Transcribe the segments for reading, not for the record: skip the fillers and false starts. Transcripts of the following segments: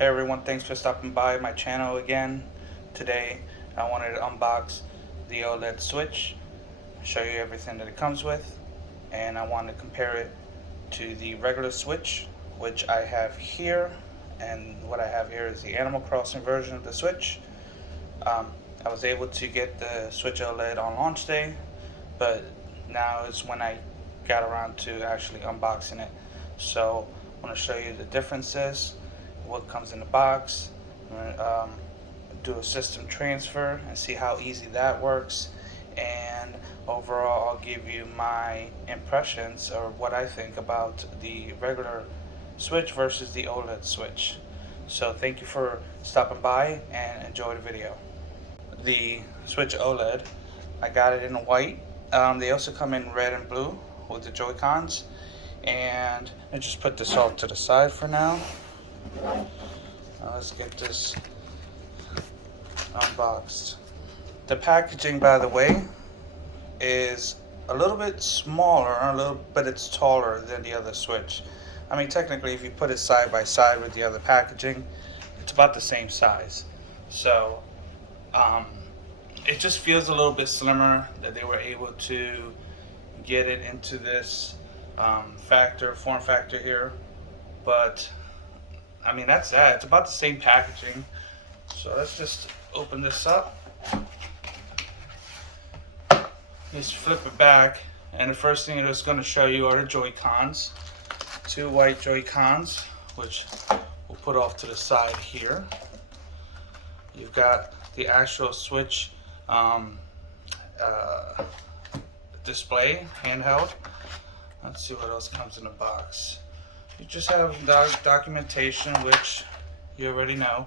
Hey everyone, thanks for stopping by my channel again. Today I wanted to unbox the OLED Switch, show you everything that it comes with, and I want to compare it to the regular Switch, which I have here. And what I have here is the Animal Crossing version of the Switch. I was able to get the Switch OLED on launch day, but now is when I got around to actually unboxing it. So I want to show you the differences, what comes in the box, do a system transfer and see how easy that works, and overall I'll give you my impressions or what I think about the regular Switch versus the OLED Switch. So thank you for stopping by and enjoy the video. The Switch OLED, I got it in white. They also come in red and blue with the Joy-Cons. And I just put this all to the side for now. Let's get this unboxed. The packaging, by the way, is a little bit smaller, but it's taller than the other Switch. I mean, technically, if you put it side by side with the other packaging, it's about the same size. So, it just feels a little bit slimmer that they were able to get it into this form factor here. But I mean, that's that. It's about the same packaging. So let's just open this up. Just flip it back, and the first thing it's going to show you are the Joy-Cons. Two white Joy-Cons, which we'll put off to the side here. You've got the actual Switch display, handheld. Let's see what else comes in the box. You just have documentation, which you already know.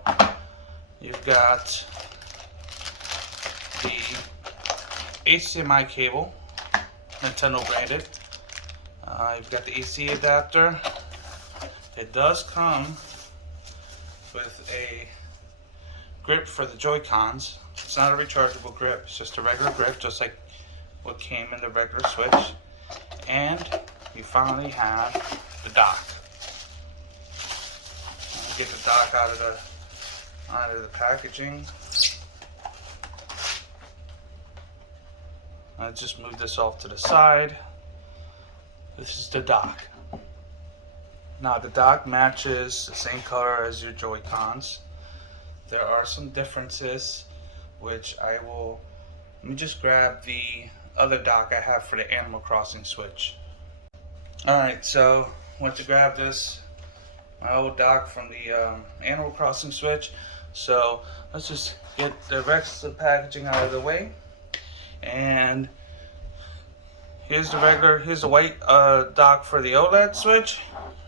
You've got the HDMI cable, Nintendo branded. You've got the AC adapter. It does come with a grip for the Joy-Cons. It's not a rechargeable grip, it's just a regular grip, just like what came in the regular Switch. And you finally have the dock. Let me get the dock out of the packaging. I'll just move this off to the side. This is the dock. Now the dock matches the same color as your Joy-Cons. There are some differences, which let me just grab the other dock I have for the Animal Crossing Switch. Alright, so went to grab my old dock from the Animal Crossing Switch. So let's just get the rest of the packaging out of the way. And here's the white dock for the OLED Switch.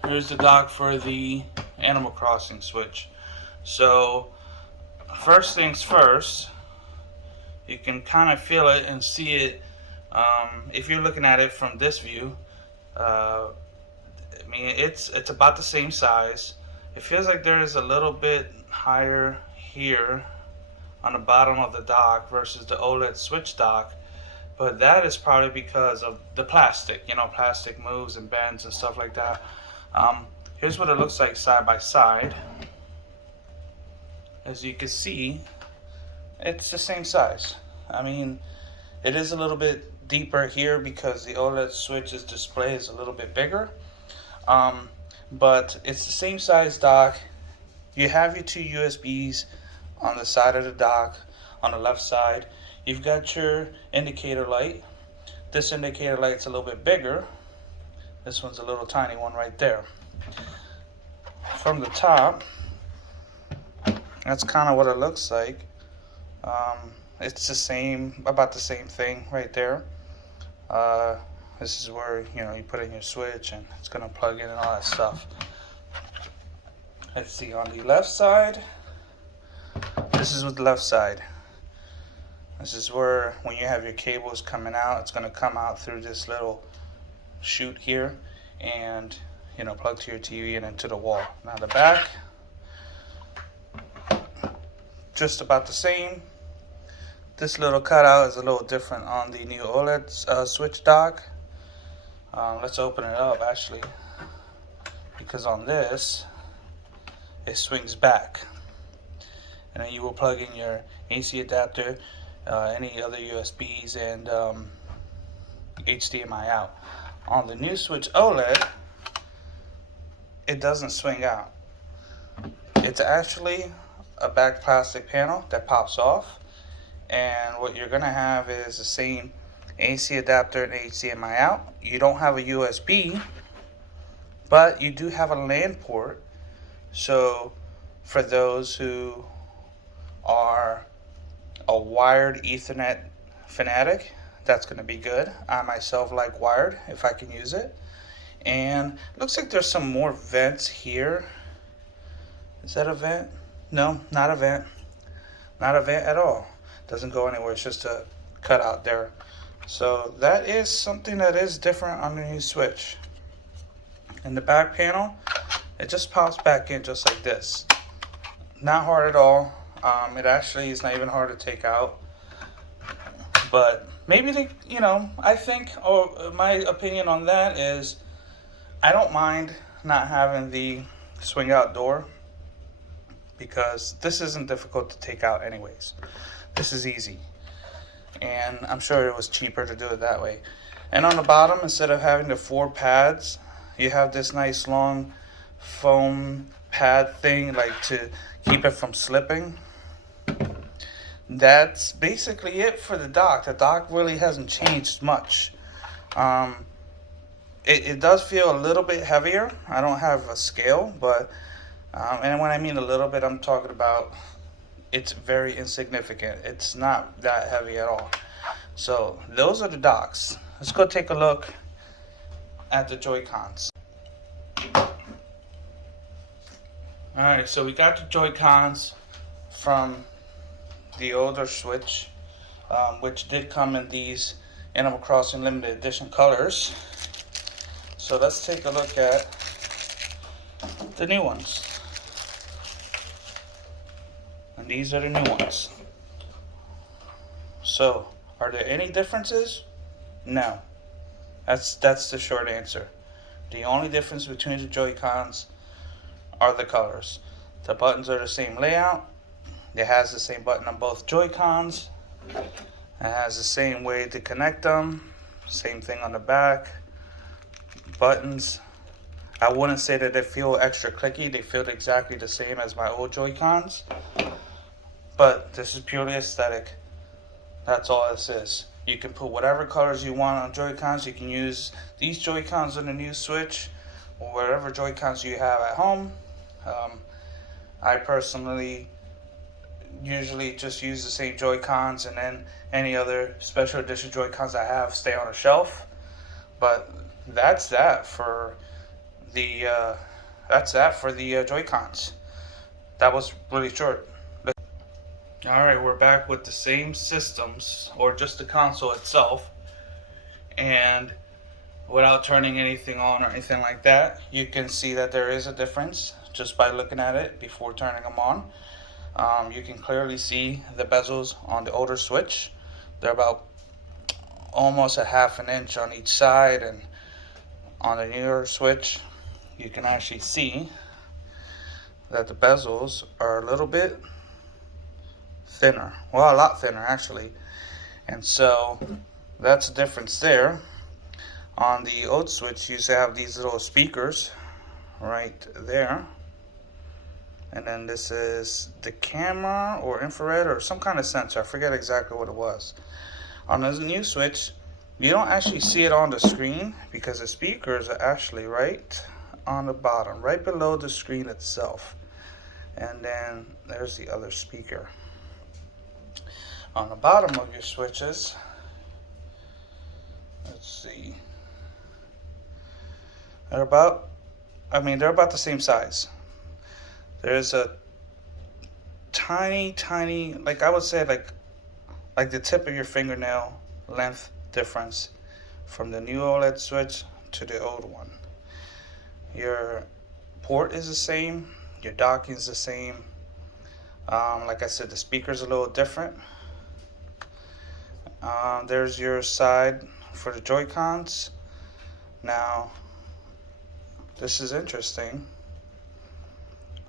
Here's the dock for the Animal Crossing Switch. So first things first, you can kind of feel it and see it. If you're looking at it from this view, I mean, it's about the same size. It feels like there is a little bit higher here on the bottom of the dock versus the OLED Switch dock, but that is probably because of the plastic. You know, plastic moves and bends and stuff like that. Here's what it looks like side by side. As you can see, it's the same size. I mean, it is a little bit deeper here because the OLED Switch's display is a little bit bigger. But it's the same size dock. You have your two USBs on the side of the dock. On the left side, you've got your indicator light. This indicator light's a little bit bigger. This one's a little tiny one right there. From the top, that's kind of what it looks like. It's about the same thing right there. This is where you put in your Switch and it's gonna plug in and all that stuff. Let's see, on the left side, this is with the left side. This is where when you have your cables coming out, it's gonna come out through this little chute here and plug to your TV and into the wall. Now the back, just about the same. This little cutout is a little different on the new OLED Switch dock. Let's open it up actually, because on this it swings back. And then you will plug in your AC adapter, any other USBs, and HDMI out. On the new Switch OLED, it doesn't swing out. It's actually a back plastic panel that pops off, and what you're gonna have is the same AC adapter and HDMI out. You don't have a USB, but you do have a LAN port. So for those who are a wired Ethernet fanatic, that's going to be good. I myself like wired if I can use it. And looks like there's some more vents here. Is that a vent? No, not a vent. Not a vent at all. Doesn't go anywhere. It's just a cutout there. So that is something that is different on the new Switch. In the back panel, it just pops back in just like this. Not hard at all. It actually is not even hard to take out. But maybe they, I think, or my opinion on that is, I don't mind not having the swing out door, because this isn't difficult to take out anyways. This is easy. And I'm sure it was cheaper to do it that way. And on the bottom, instead of having the 4 pads, you have this nice long foam pad thing, like to keep it from slipping. That's basically it for the dock. The dock really hasn't changed much. It does feel a little bit heavier. I don't have a scale, but and when I mean a little bit, I'm talking about it's very insignificant. It's not that heavy at all. So those are the docks. Let's go take a look at the Joy-Cons. Alright, so we got the Joy-Cons from the older Switch, which did come in these Animal Crossing limited edition colors. So let's take a look at the new ones. And these are the new ones. So, are there any differences? No. That's the short answer. The only difference between the Joy-Cons are the colors. The buttons are the same layout. It has the same button on both Joy-Cons. It has the same way to connect them. Same thing on the back. Buttons. I wouldn't say that they feel extra clicky. They feel exactly the same as my old Joy-Cons. But this is purely aesthetic. That's all this is. You can put whatever colors you want on Joy-Cons. You can use these Joy-Cons on the new Switch, or whatever Joy-Cons you have at home. I personally usually just use the same Joy-Cons, and then any other special edition Joy-Cons I have stay on a shelf. But that's that for the Joy-Cons. That was really short. Alright, we're back with the same systems, or just the console itself, and without turning anything on or anything like that, you can see that there is a difference just by looking at it before turning them on. You can clearly see the bezels on the older Switch. They're about almost a ½ an inch on each side, and on the newer Switch you can actually see that the bezels are a little bit thinner. Well, a lot thinner actually. And so that's the difference there. On the old Switch, you used to have these little speakers right there. And then this is the camera or infrared or some kind of sensor. I forget exactly what it was. On the new Switch, you don't actually see it on the screen because the speakers are actually right on the bottom, right below the screen itself. And then there's the other speaker. On the bottom of your Switches, let's see, they're about the same size. There's a tiny, like I would say like the tip of your fingernail length difference from the new OLED Switch to the old one. Your port is the same, your docking is the same. Like I said, the speaker's a little different. There's your side for the Joy-Cons. Now, this is interesting.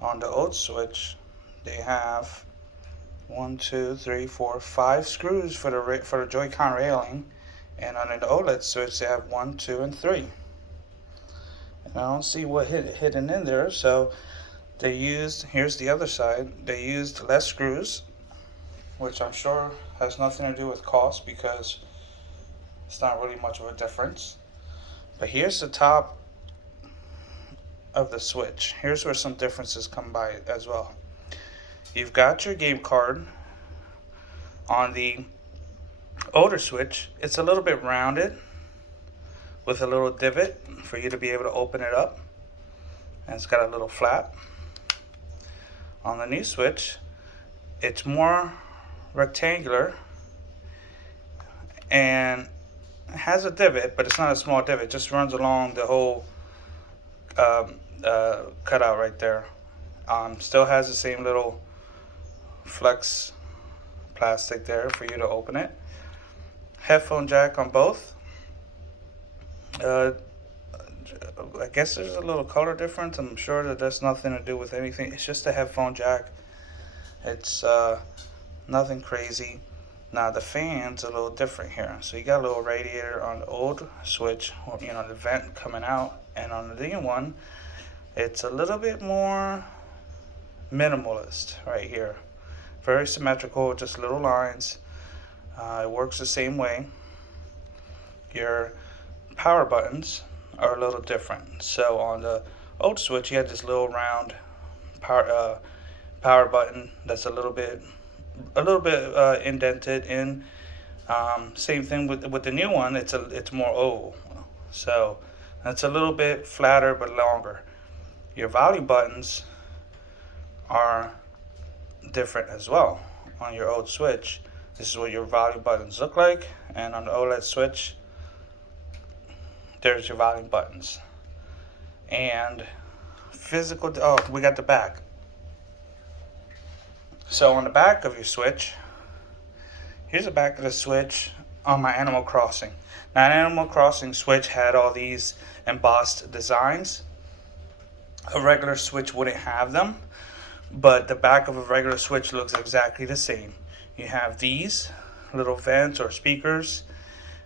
On the old Switch, they have 5 screws for the Joy-Con railing, and on the OLED Switch they have 1, 2, and 3. And I don't see what hidden in there, so they used, here's the other side, they used less screws, which I'm sure has nothing to do with cost because it's not really much of a difference. But here's the top of the Switch. Here's where some differences come by as well. You've got your game card. On the older Switch, it's a little bit rounded with a little divot for you to be able to open it up, and it's got a little flap. On the new Switch, it's more rectangular and it has a divot, but it's not a small divot. It just runs along the whole cutout right there. Still has the same little flex plastic there for you to open it. Headphone jack on both. I guess there's a little color difference. I'm sure that that's nothing to do with anything. It's just a headphone jack. It's nothing crazy. Now the fan's a little different here. So you got a little radiator on the old Switch, or, you know, the vent coming out, and on the new one, it's a little bit more minimalist right here. Very symmetrical, just little lines. It works the same way. Your power buttons are a little different. So on the old Switch, you had this little round power button that's a little bit indented in. Same thing with the new one. It's more oval, so it's a little bit flatter but longer. Your volume buttons are different as well. On your old Switch, this is what your volume buttons look like, and on the OLED Switch, there's your volume buttons. And physical, oh, we got the back. So on the back of your Switch, here's the back of the Switch on my Animal Crossing. Now, Animal Crossing Switch had all these embossed designs. A regular Switch wouldn't have them, but the back of a regular Switch looks exactly the same. You have these little vents or speakers.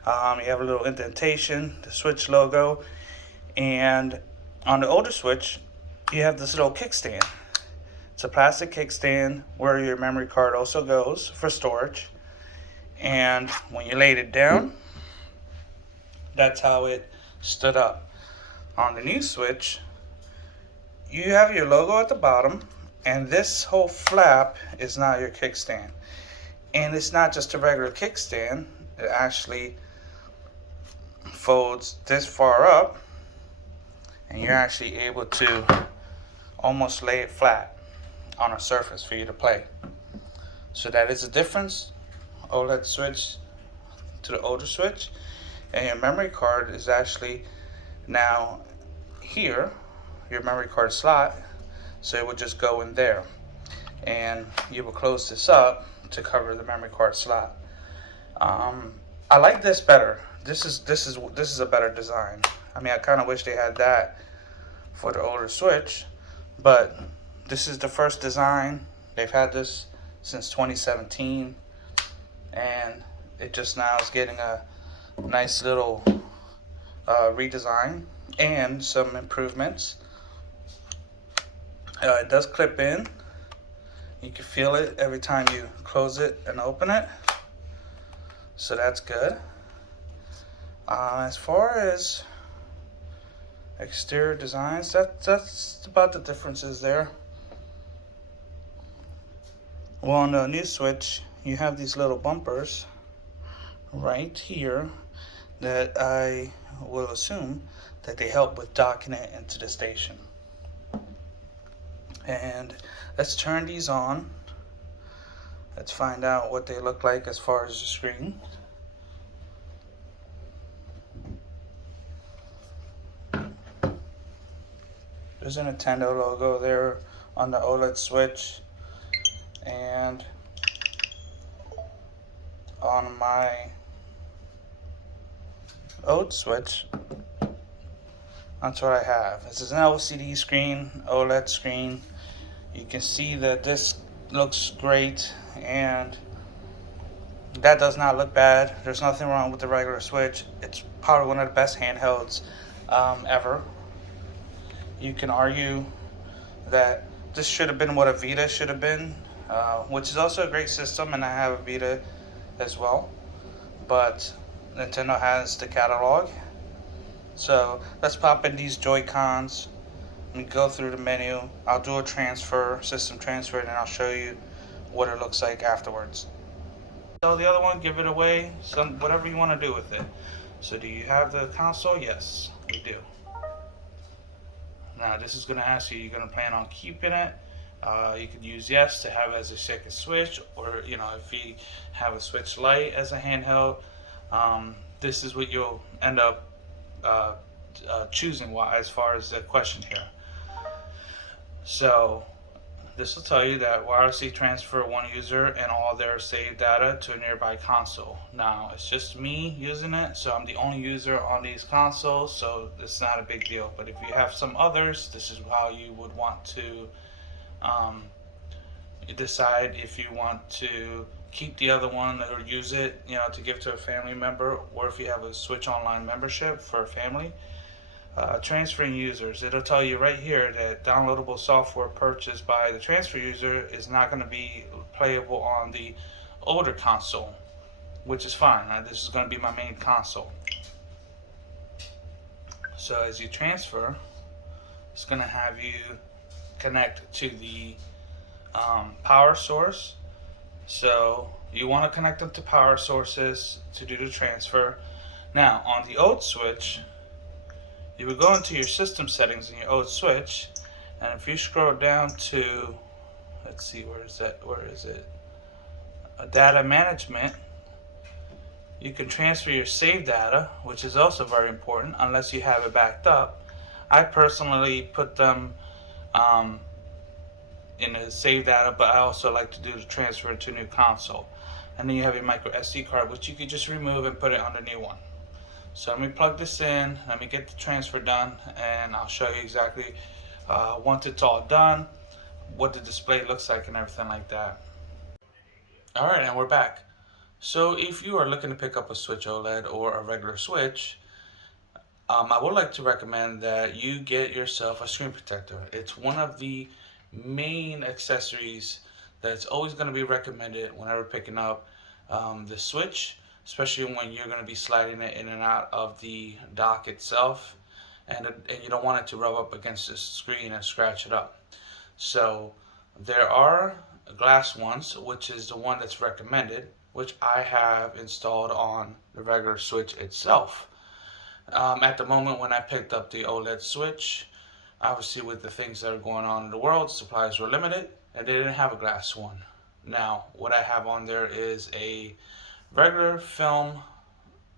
You have a little indentation, the Switch logo, and on the older Switch, you have this little kickstand. It's a plastic kickstand where your memory card also goes for storage. And when you laid it down, that's how it stood up. On the new Switch, you have your logo at the bottom, and this whole flap is now your kickstand. And it's not just a regular kickstand, it actually folds this far up, and you're actually able to almost lay it flat on a surface for you to play. So that is the difference. OLED Switch to the older Switch. And your memory card is actually now here, your memory card slot, so it would just go in there, and you will close this up to cover the memory card slot. I like this better. This is a better design. I mean, I kind of wish they had that for the older Switch, but this is the first design. They've had this since 2017, and it just now is getting a nice little redesign and some improvements. It does clip in. You can feel it every time you close it and open it, so that's good. As far as exterior designs, that's about the differences there. Well, on the new Switch, you have these little bumpers right here that I will assume that they help with docking it into the station. And let's turn these on. Let's find out what they look like as far as the screen. There's a Nintendo logo there on the OLED Switch, and on my old Switch, that's what I have. This is an LCD screen, OLED screen, You can see that this looks great, and that does not look bad. There's nothing wrong with the regular Switch. It's probably one of the best handhelds ever. You can argue that this should have been what a Vita should have been, which is also a great system, and I have a Vita as well. But Nintendo has the catalog. So let's pop in these Joy Cons and go through the menu. I'll do a system transfer, and then I'll show you what it looks like afterwards. So the other one, give it away, whatever you want to do with it. So do you have the console? Yes, we do. Now this is going to ask you, you're going to plan on keeping it. You could use yes to have it as a second Switch, or if you have a Switch Lite as a handheld, this is what you'll end up choosing as far as the question here. So this will tell you that wirelessly transfer one user and all their saved data to a nearby console. Now it's just me using it, so I'm the only user on these consoles, so it's not a big deal. But if you have some others, this is how you would want to decide if you want to keep the other one or use it, to give to a family member, or if you have a Switch Online membership for a family. Transferring users, it'll tell you right here that downloadable software purchased by the transfer user is not going to be playable on the older console, which is fine. This is going to be my main console. So as you transfer, it's going to have you connect to the power source. So you want to connect them to power sources to do the transfer. Now on the old Switch, you would go into your system settings in your old Switch, and if you scroll down to, let's see, where is it? Data management, you can transfer your save data, which is also very important unless you have it backed up. I personally put them in the save data, but I also like to do the transfer to a new console. And then you have your micro SD card, which you could just remove and put it on the new one. So let me plug this in, let me get the transfer done, and I'll show you exactly once it's all done, what the display looks like and everything like that. Alright, and we're back. So if you are looking to pick up a Switch OLED or a regular Switch, I would like to recommend that you get yourself a screen protector. It's one of the main accessories that's always going to be recommended whenever picking up the Switch, especially when you're going to be sliding it in and out of the dock itself, and you don't want it to rub up against the screen and scratch it up. So there are glass ones, which is the one that's recommended, which I have installed on the regular Switch itself. At the moment when I picked up the OLED Switch, obviously with the things that are going on in the world, supplies were limited, and they didn't have a glass one. Now what I have on there is a regular film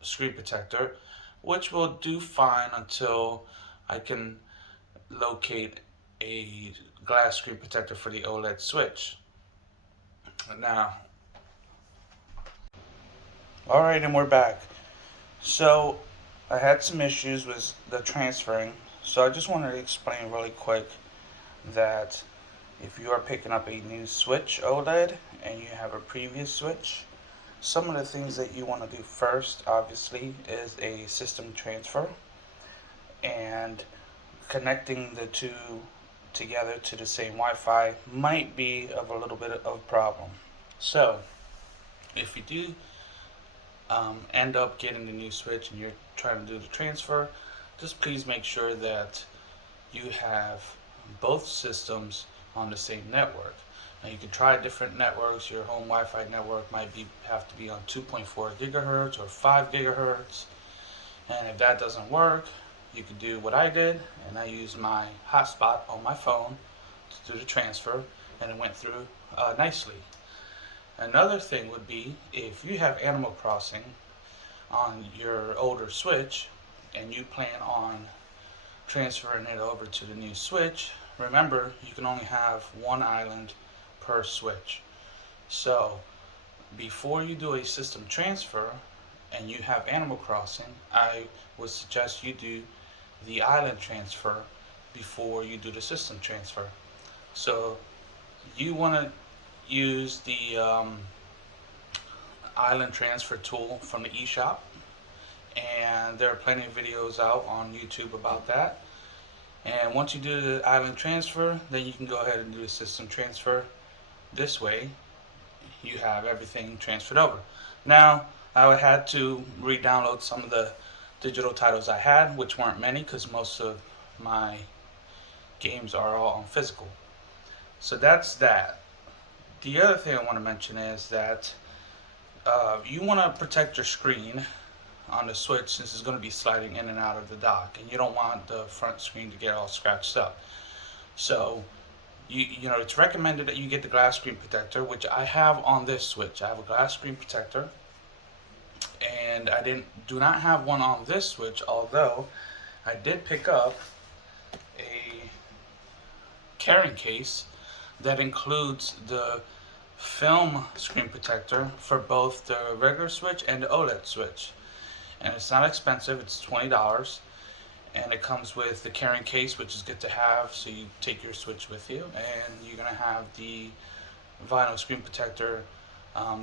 screen protector, which will do fine until I can locate a glass screen protector for the OLED Switch. Now, alright, and we're back. So I had some issues with the transferring, so I just wanted to explain really quick that if you are picking up a new Switch OLED and you have a previous Switch, some of the things that you want to do first, obviously, is a system transfer, and connecting the two together to the same Wi-Fi might be of a little bit of a problem. So if you do end up getting the new Switch and you're trying to do the transfer, just please make sure that you have both systems on the same network. Now you can try different networks. Your home Wi-Fi network might have to be on 2.4 gigahertz or 5 gigahertz, and if that doesn't work, you can do what I did, and I used my hotspot on my phone to do the transfer, and it went through nicely. Another thing would be if you have Animal Crossing on your older Switch and you plan on transferring it over to the new Switch, remember you can only have one island per Switch. So before you do a system transfer and you have Animal Crossing, I would suggest you do the island transfer before you do the system transfer. So you want to use the island transfer tool from the eShop, and there are plenty of videos out on YouTube about that. And once you do the island transfer, then you can go ahead and do the system transfer. This way you have everything transferred over. Now I had to re-download some of the digital titles I had, which weren't many because most of my games are all on physical. So that's that. The other thing I want to mention is that you want to protect your screen on the Switch, since it's going to be sliding in and out of the dock, and you don't want the front screen to get all scratched up. So you know, it's recommended that you get the glass screen protector, which I have on this Switch. I have a glass screen protector, and I do not have one on this Switch, although I did pick up a carrying case that includes the film screen protector for both the regular Switch and the OLED Switch. And it's not expensive, it's $20, and it comes with the carrying case, which is good to have, so you take your Switch with you, and you're going to have the vinyl screen protector,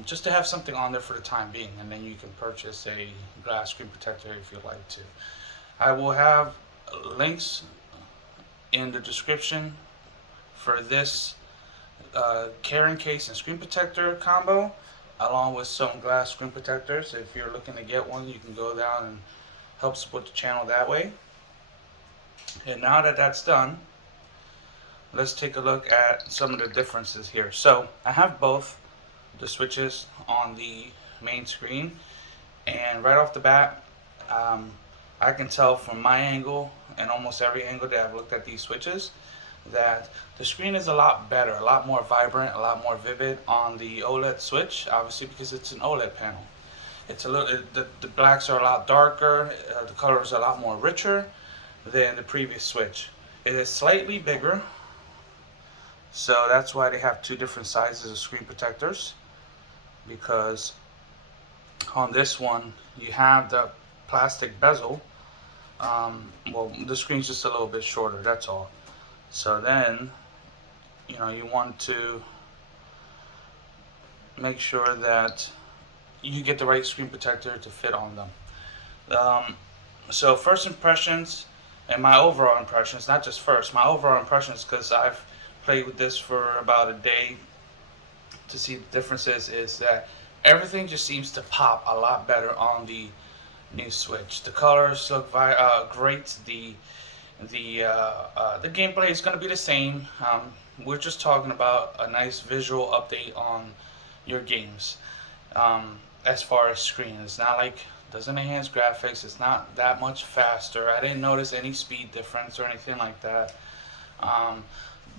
just to have something on there for the time being, and then you can purchase a glass screen protector if you'd like to. I will have links in the description for this carrying case and screen protector combo, along with some glass screen protectors. If you're looking to get one, you can go down and help support the channel that way. And now that that's done, let's take a look at some of the differences here. So I have both the Switches on the main screen, and right off the bat, I can tell from my angle and almost every angle that I've looked at these Switches that the screen is a lot better, a lot more vibrant, a lot more vivid on the OLED Switch, obviously because it's an OLED panel. It's a little, the blacks are a lot darker, the colors are a lot more richer than the previous Switch. It is slightly bigger, so that's why they have two different sizes of screen protectors, because on this one you have the plastic bezel. Well, the screen's just a little bit shorter, that's all. So then, you know, you want to make sure that you get the right screen protector to fit on them. So first impressions and my overall impressions, not just first, my overall impressions, because I've played with this for about a day to see the differences, is that everything just seems to pop a lot better on the new Switch. The colors look great. The gameplay is going to be the same. We're just talking about a nice visual update on your games. As far as screen, it's not like, doesn't enhance graphics, it's not that much faster. I didn't notice any speed difference or anything like that.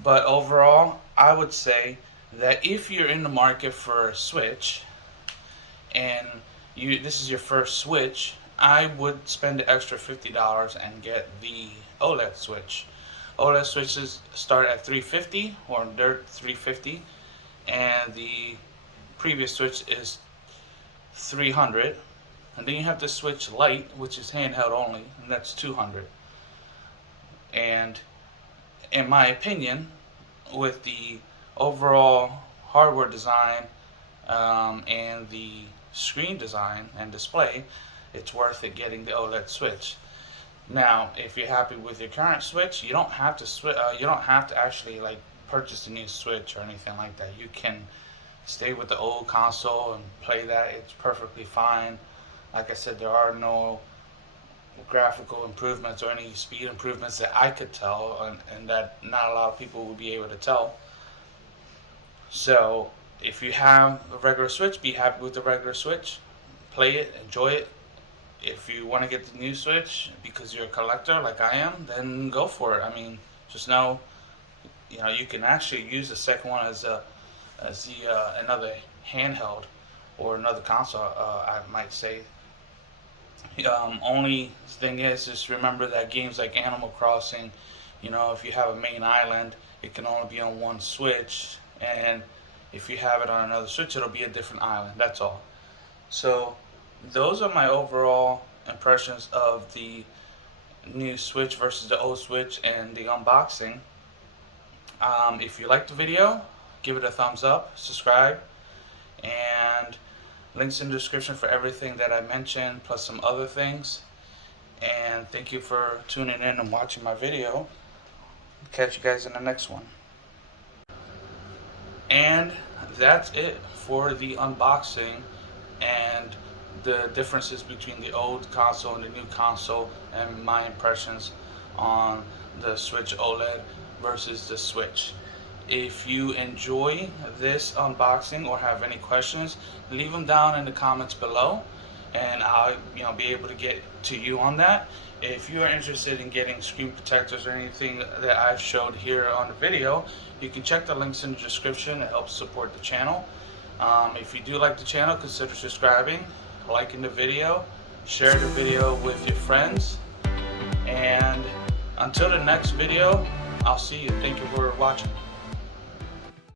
But overall, I would say that if you're in the market for a Switch and this is your first Switch, I would spend the extra $50 and get the OLED Switch. OLED Switches start at $350, or they're $350, and the previous Switch is $300. And then you have the Switch Lite, which is handheld only, and that's $200. And in my opinion, with the overall hardware design and the screen design and display, it's worth it getting the OLED Switch. Now, if you're happy with your current Switch, you don't have to actually like purchase a new Switch or anything like that. You can stay with the old console and play that. It's perfectly fine. Like I said, there are no graphical improvements or any speed improvements that I could tell, and that not a lot of people would be able to tell. So if you have a regular Switch, be happy with the regular Switch. Play it, enjoy it. If you want to get the new Switch because you're a collector like I am, then go for it. I mean, just know, you know, you can actually use the second one as another handheld or another console, I might say. Only thing is, just remember that games like Animal Crossing, you know, if you have a main island, it can only be on one Switch, and if you have it on another Switch, it'll be a different island. That's all. So those are my overall impressions of the new Switch versus the old Switch and the unboxing. If you liked the video, give it a thumbs up, subscribe, and links in the description for everything that I mentioned, plus some other things. And thank you for tuning in and watching my video. Catch you guys in the next one. And that's it for the unboxing and the differences between the old console and the new console, and my impressions on the Switch OLED versus the Switch. If you enjoy this unboxing or have any questions, leave them down in the comments below, and I'll be able to get to you on that. If you are interested in getting screen protectors or anything that I've showed here on the video, you can check the links in the description. It helps support the channel. If you do like the channel, consider subscribing, liking the video, share the video with your friends, and until the next video, I'll see you. Thank you for watching.